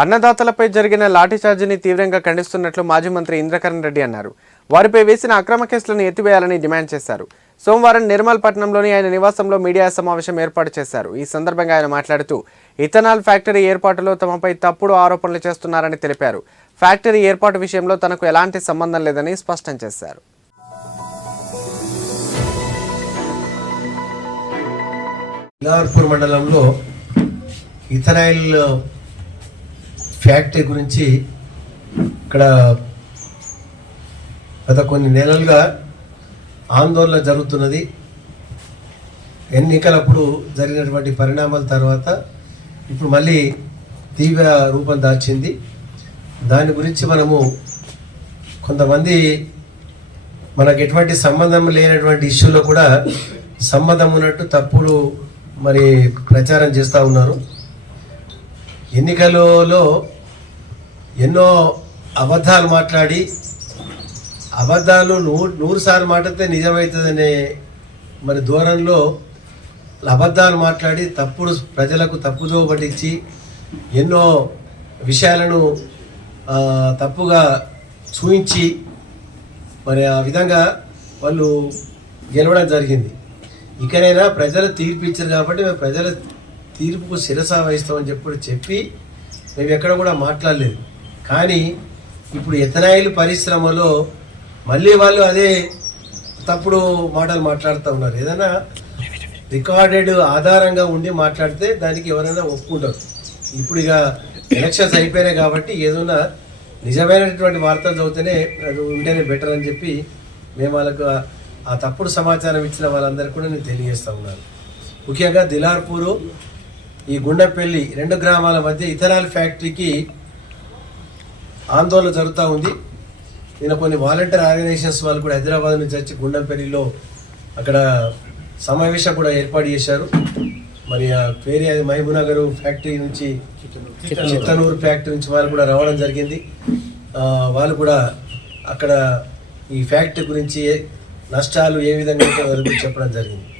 అన్నదాతలపై జరిగిన లాఠీచార్జిని తీవ్రంగా ఖండిస్తున్నట్లు మాజీ మంత్రి ఇంద్రకరణ్ రెడ్డి అన్నారు. వారిపై వేసిన అక్రమ కేసులను ఎత్తివేయాలని డిమాండ్ చేశారు. సోమవారం నిర్మల్ పట్టణంలోని ఆయన నివాసంలో మీడియా సమావేశం ఏర్పాటు చేశారు. ఈ సందర్భంగా ఆయన మాట్లాడుతూ ఇథనాల్ ఫ్యాక్టరీ ఏర్పాటులో తమపై తప్పుడు ఆరోపణలు చేస్తున్నారని తెలిపారు. ఫ్యాక్టరీ ఏర్పాటు విషయంలో తనకు ఎలాంటి సంబంధం లేదని స్పష్టం చేశారు. దిలావర్పూర్ మండలంలో ఇథనాయిల్ ఫ్యాక్టరీ గురించి ఇక్కడ గత కొన్ని నెలలుగా ఆందోళన జరుగుతున్నది. ఎన్నికలప్పుడు జరిగినటువంటి పరిణామాల తర్వాత ఇప్పుడు మళ్ళీ తీవ్ర రూపం దాల్చింది. దాని గురించి మనము కొంతమంది మనకు ఎటువంటి సంబంధం లేనటువంటి ఇష్యూలో కూడా సంబంధం ఉన్నట్టు తప్పుడు ప్రచారం చేస్తూ ఉన్నారు. ఎన్నికలలో ఎన్నో అబద్ధాలు మాట్లాడి అబద్ధాలు 100 సార్లు మాట్లాడితే నిజమవుతుందనే ధోరణిలో అబద్ధాలు మాట్లాడి ప్రజలకు తప్పుదో పట్టించి ఎన్నో విషయాలను తప్పుగా చూయించి ఆ విధంగా వాళ్ళు గెలవడం జరిగింది. ఇకనైనా ప్రజలు తీర్పు ఇచ్చారు కాబట్టి మేము ప్రజల తీర్పుకు శిరస వహిస్తామని చెప్పి మేము ఎక్కడ కూడా మాట్లాడలేదు. కానీ ఇప్పుడు ఇథనాయిల్ పరిశ్రమలో మళ్ళీ వాళ్ళు అదే తప్పుడు మాటలు మాట్లాడుతూ ఉన్నారు. ఏదైనా రికార్డెడ్ ఆధారంగా ఉండి మాట్లాడితే దానికి ఎవరైనా ఒప్పుకుంటారు. ఇప్పుడు ఇక ఎలక్షన్స్ అయిపోయినాయి కాబట్టి ఏదైనా నిజమైనటువంటి వార్తలు చదివితేనే అది ఉంటేనే బెటర్ అని చెప్పి మేము వాళ్ళకు ఆ తప్పుడు సమాచారం ఇచ్చిన వాళ్ళందరికీ కూడా నేను తెలియజేస్తూ ఉన్నాను. ముఖ్యంగా దిలార్పూరు ఈ గుండెపల్లి 2 గ్రామాల మధ్య ఇథనాల్ ఫ్యాక్టరీకి ఆందోళన జరుగుతూ ఉంది. నేను కొన్ని వాలంటీర్ ఆర్గనైజేషన్స్ వాళ్ళు కూడా హైదరాబాద్ నుంచి వచ్చి గుండెపల్లిలో అక్కడ సమావేశం కూడా ఏర్పాటు చేశారు. ఆ పేరు అది మహబూబ్నగర్ ఫ్యాక్టరీ నుంచి చిత్తనూరు ఫ్యాక్టరీ నుంచి వాళ్ళు కూడా రావడం జరిగింది. వాళ్ళు కూడా అక్కడ ఈ ఫ్యాక్టరీ గురించి నష్టాలు ఏ విధంగా చెప్పడం జరిగింది.